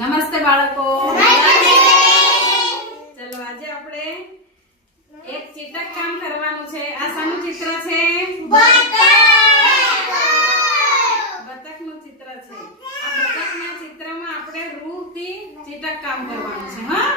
નમસ્તે બાળકો. ચલો આજે આપણે એક ચીટક કામ કરવાનું છે. આ શાનું ચિત્ર છે? બતકનું ચિત્ર છે. આ બતકના ચિત્રમાં આપણે રૂ થી ચીટક કામ કરવાનું છે. હા,